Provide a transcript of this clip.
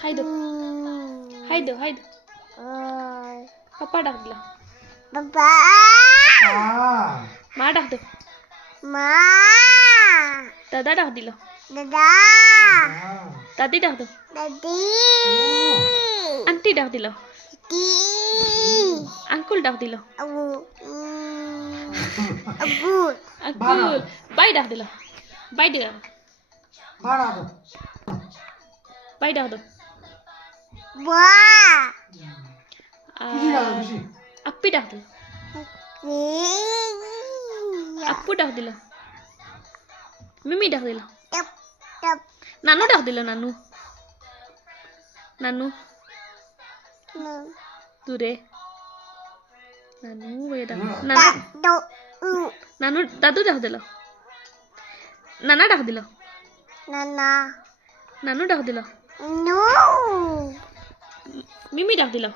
high দো high দো high দো পাপা ডাক দিল বাবা মা ডাক দো মা দাদা ডাক দিল দাদা দাদি ডাক দো দাদি আন্টি ডাক দিল দি আঙ্কুল ডাক দিল আবু আবু আঙ্কুল বাই ডাক দিল বাই দিল বাই ডাক দো বা আপ্পি ডাক দিল আপু ডাক দিল মিমি ডাক দিল টপ টপ নানু ডাক দিল নানু নানু দূরে নানু বলে ডাক নানু do u নানু দাদু ডাক দিল নানা ডাক দিল nana নানু ডাক দিল no মিমি ডাক দিল